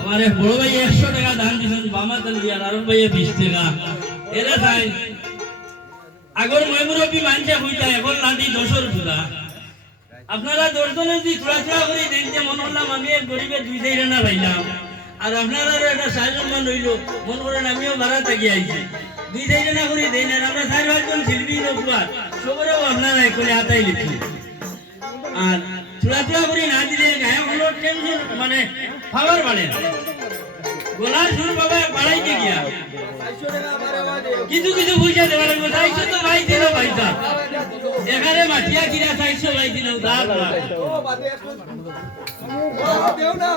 আমার এক বড় ভাই 100 টাকা দান দিয়েছেন বামা তালি আর আরো ভাই 20 টাকা এরা তাই আগর ময়মুরবি মানছে হইতা এখন লাঠি 10 রুপিয়া আপনারা দর্শনে যদি চূড়া করে দেন যে মনে হলাম আমি এক গরিবের 2 টাকা না পাইলাম আর আপনারা একটা সাহায্যমান হইল মন করেন আমিও ভাড়া থাকি আইছি 2 টাকা না করে দেন আর আমরা 4-5 জন শিল্পী লোকবার সবরেও আপনারা একলে হাতাই লিখি আর চূড়া করে না দিলে গায়ে হলো টেনশন মানে পাওয়ার বাড়ে গলার সুর বাবা বাড়াইতে গিয়া কিছু কিছু পয়সা দেওয়া লাগবে 400 তো ভাই দিল ভাই স্যার এখানে মাটিয়া কিনা 400 ভাই দিল দাঁড় দেও না